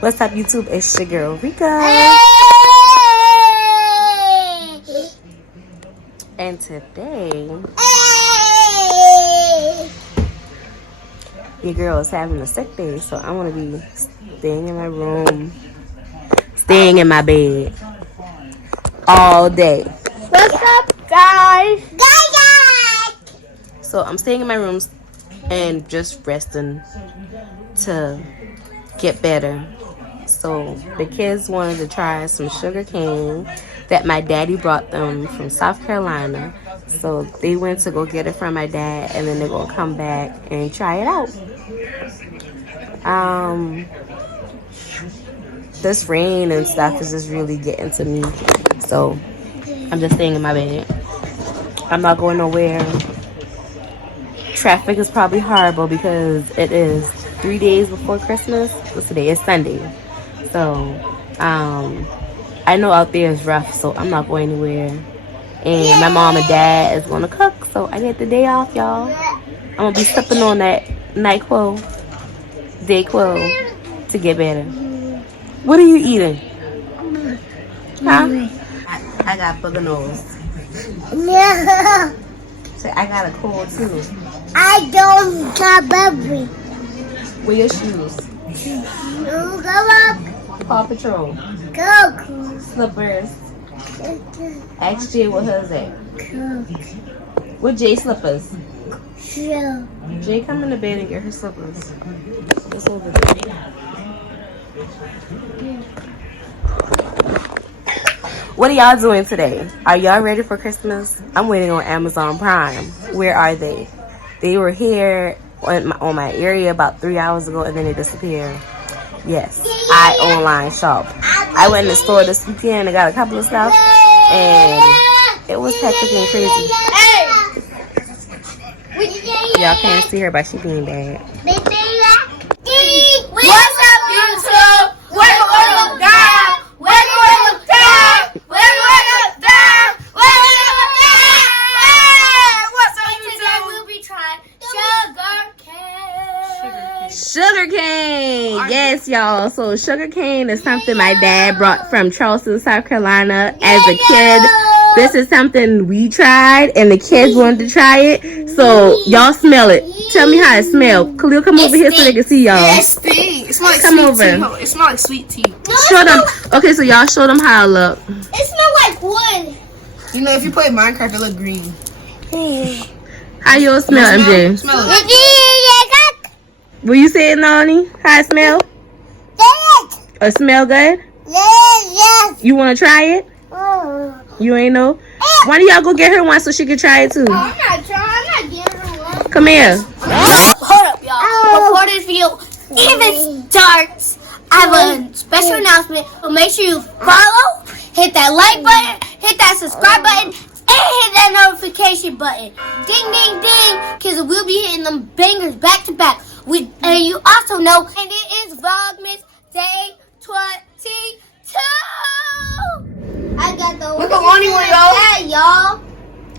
What's up, YouTube? It's your girl Rika, and today your girl is having a sick day, so I want to be staying in my room, staying in my bed all day. What's up, guys? So I'm staying in my room and just resting to get better. So the kids wanted to try some sugar cane that my daddy brought them from South Carolina. So they went to go get it from my dad, and then they're gonna come back and try it out. This rain and stuff is just really getting to me. So I'm just staying in my bed. I'm not going nowhere. Traffic is probably horrible because it is 3 days before Christmas. What's today? It's Sunday. So, I know out there is rough, so I'm not going anywhere. And my mom and dad is going to cook, so I get the day off, y'all. I'm going to be sipping on that NyQuil, DayQuil to get better. What are you eating? Huh? I got booger nose. No, So I got a cold, too. I don't got baby. Where your shoes? Go up, Paw Patrol. go. Slippers. Ask Jay what hers at. What Jay slippers? Yeah. Jay, come in the bed and get her slippers. It's over there. What are y'all doing today? Are y'all ready for Christmas? I'm waiting on Amazon Prime. Where are they? They were here on my area about 3 hours ago, and then they disappeared. Yes, I online shop. I went in the store this weekend and got a couple of stuff, and it was hectic and crazy. Y'all can't see her, but she being bad. What's up, YouTube? We're going to look down. We're going to look down. We're going to look down. We're going to look down. What's up, YouTube? Today we'll be trying sugar cane. Sugar cane, yes, y'all. So sugar cane is something my dad brought from Charleston, South Carolina as a kid. This is something we tried, and the kids wanted to try it. So y'all smell it. Tell me how it smells. Khalil, come over here so they can see y'all. It stinks. It smells like Come sweet over. tea. It smells like sweet tea. Show them. Okay, so y'all show them how it look. It smells like wood. You know, if you play Minecraft, it look green. How yours smell, MJ? Smell it. Will you say it, Nani? How it smell? It smell good? Yes. You want to try it? You ain't know? Why don't y'all go get her one so she can try it too? I'm not trying. I'm not getting her one. Come here. Hold up, y'all. Before this video even starts, I have a special announcement. So make sure you follow, hit that like button, hit that subscribe button, and hit that notification button. Ding, ding, ding. Because we'll be hitting them bangers back to back. And you also know, and it is Vlogmas Day 22. I got the Look at Lonnie one, y'all. y'all.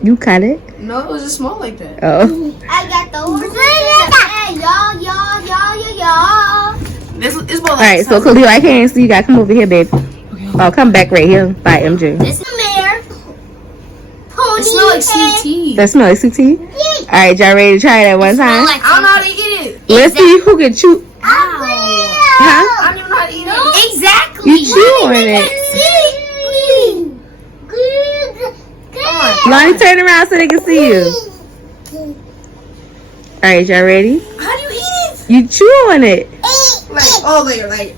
You cut it? No, it was just smell like that. Oh. I got the horses. Y'all. This is more like. Alright, so Khalil, I can't see you. Gotta come over here, baby. Oh, come back right here by MJ. This is the mayor. It smells like sweet tea. That smell like sweet tea? Alright, y'all ready to try it at one time? Like I don't know how to eat it. Let's see who can chew. Ow. Huh? I don't even know how to eat it. Exactly. You chew on it. Lonnie, turn around so they can see you. Alright, y'all ready? How do you eat it? You chew on it. Like, all layer, like.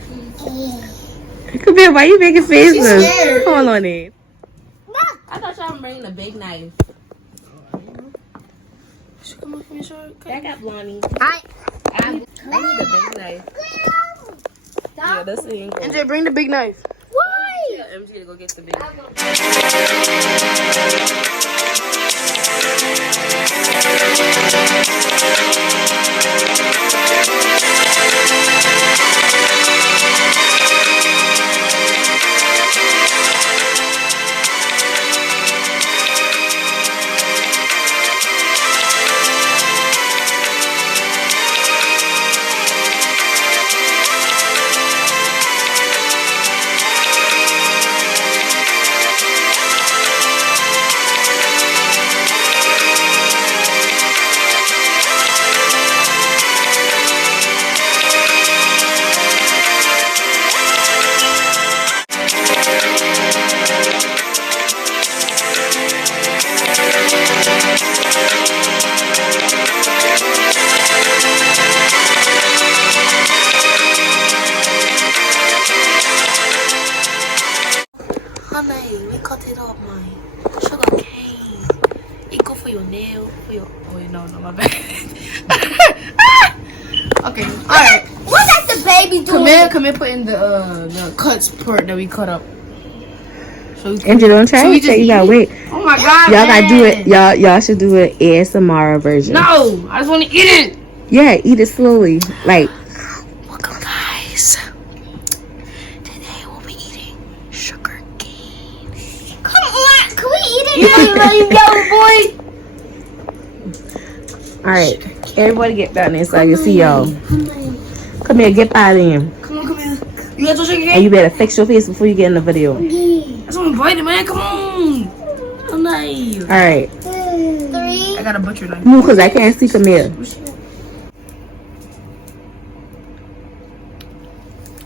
Come here, why you making faces? scared. Hold on it. I thought y'all were bringing a big knife. Come on, finish her. I got Lonnie. I I need a big knife. Yeah, that's the ain't MJ, bring the big knife. Why? Yeah, MJ to go get the big knife. no, my bad. Okay, alright. What is the baby doing? Come here, put in the cuts part that we cut up. So MJ, don't try we it. just You gotta eat wait. oh my god, Y'all man. gotta do it. Y'all should do an ASMR version. No, I just want to eat it. Yeah, eat it slowly. Like, Welcome, guys. Today we'll be eating sugar cane. Come on, can we eat it now, you yellow boy? alright. Everybody get down there so I can see y'all. Come here, get out of here. Come on. You got your sugar And cane? you better fix your face before you get in the video. I just want to bite it, man. Come on. Oh, nice. Alright. 3. I got a butcher knife. Move, because I can't see Camille.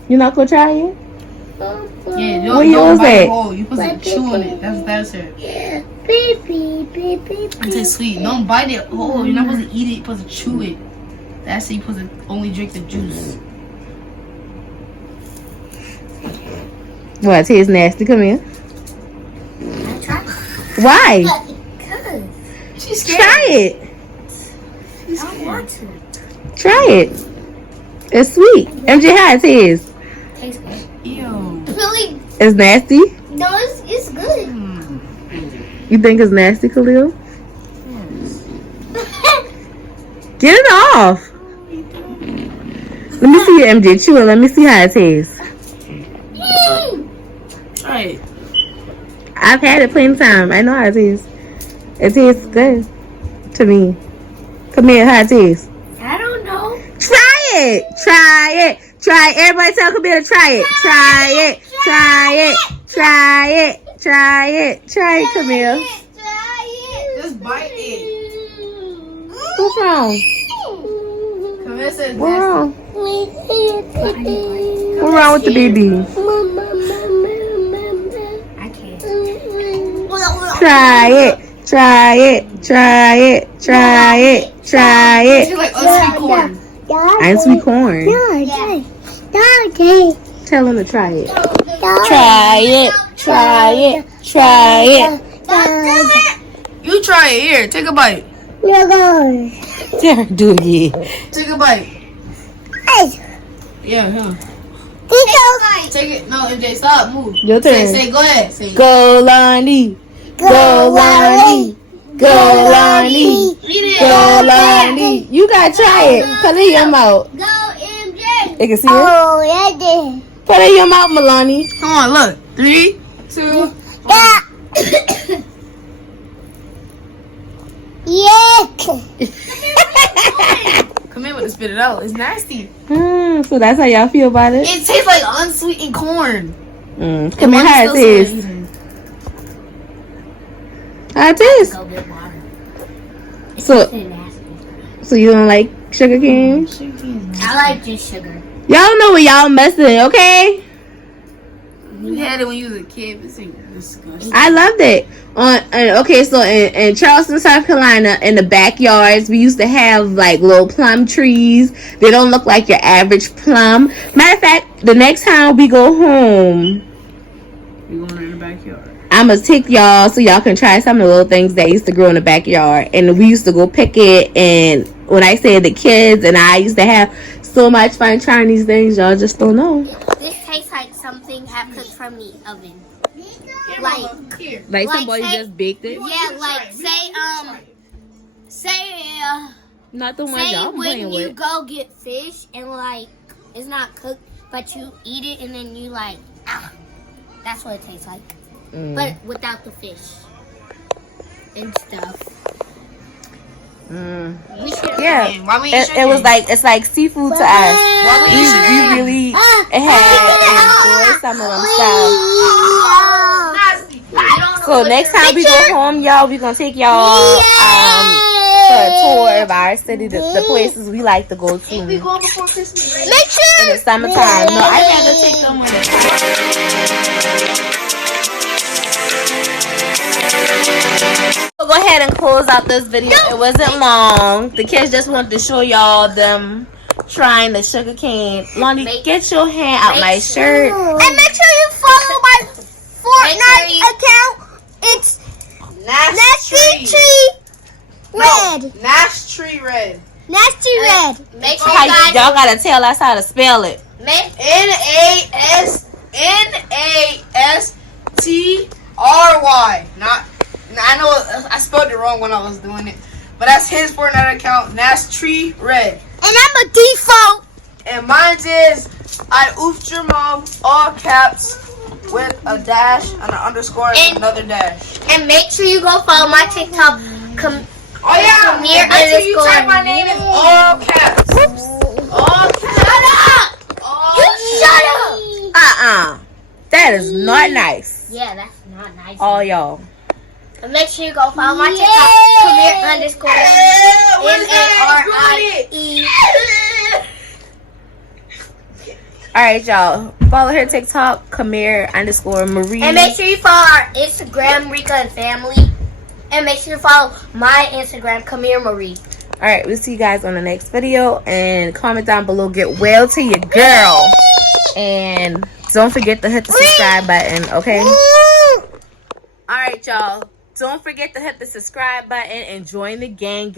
You not gonna try it? Yeah, Where yours bite at? it whole. You supposed to chew on it. That's it. It tastes sweet. Don't bite it whole. You're not supposed to eat it. You're supposed to chew it. That's it. You're supposed to only drink the juice. What? It tastes nasty. Come here. Why? She's scared. Try it. I don't want to. Try it. It's sweet. MJ, how it tastes? Tastes good. Ew. Really? It's nasty? No, it's good. You think it's nasty, Khalil? Get it off. Let me see your MJ. Chew it. Let me see how it tastes. Try it. I've had it plenty of time. I know how it tastes. It tastes good to me. Come here, how it tastes. I don't know. Try it. Try it. Try it. Everybody tell Camille to try it. Try it. Try it. Try it. Try it. Try it, Camille. Try it. Just bite it. What's wrong? Camille said What's wrong? What's What's wrong with the baby? I can't. Try it. Try it. Try it. Try it. Try it. It's like unsweet corn. And sweet corn. Tell him to try it. Try it. Try it. Try it. You try it. Here, take a bite. There, do it again. Take a bite. Yeah, huh? Take it. No, MJ, stop. Move. Your turn. Say, go ahead. Say, Go, Lonnie. Go, Lonnie. Go, Lonnie. eat Go, Lonnie. You gotta try it. Put it in your mouth. Go, MJ. You can see it? Put it in your mouth, Milani. Come on, look. 3, 2. Come here with to spit it out. It's nasty. So that's how y'all feel about it? It tastes like unsweetened corn. Come here, how it tastes. How it tastes? Go get water. So you don't like sugar cane? I like just sugar. Y'all know what y'all messing, okay? You had it when you was a kid. This ain't disgusting. I loved it. So in Charleston, South Carolina, in the backyards, we used to have like little plum trees. They don't look like your average plum. Matter of fact, the next time we go home, You going in the backyard? I'm gonna take y'all so y'all can try some of the little things that used to grow in the backyard. And we used to go pick it. And when I say the kids and I used to have so much fun trying these things, y'all just don't know. This tastes like something I cooked from the oven. Here. Like Like, somebody say- just baked it. Yeah, like Not the one say y'all when playing you with. go get fish and like it's not cooked, but you eat it and then you like, that's what it tastes like, but without the fish and stuff. We should. Yeah, Why we it was like it's like seafood to us. We really had enjoyed some of them stuff. So next time we go home, y'all, we gonna take y'all for a tour of our city, the places we like to go to We going before Christmas. Make sure. in the summertime. No, I gotta take them when it's So go ahead and close out this video. It wasn't long. The kids just wanted to show y'all them trying the sugar cane. Lonnie, get your hand out my shirt. And make sure you follow my Fortnite account. It's Nasty Tree Red. Nash Nasty Red. Nasty Red. Make sure Y'all you guys gotta tell us how to spell it. Nastry. Not. I know I spelled it wrong when I was doing it, but that's his Fortnite account. Nasty Red. And I'm a default. And mine is I oofed your mom, all caps, with a dash and an underscore and another dash. And make sure you go follow my TikTok. Make sure you type my name in all caps. All caps. Shut up! You shut up! That is not nice. Yeah, that's not nice. All y'all. And make sure you go follow my TikTok. Kamir_Narie. Alright, y'all. Follow her TikTok, Kamir_Marie. And make sure you follow our Instagram, Rika and Family. And make sure you follow my Instagram, Kamir Marie. Alright, we'll see you guys on the next video. And comment down below, get well to your girl. And don't forget to hit the subscribe button, okay? Alright, y'all. Don't forget to hit the subscribe button and join the gang.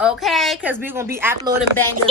Okay? Because we're going to be uploading bangers.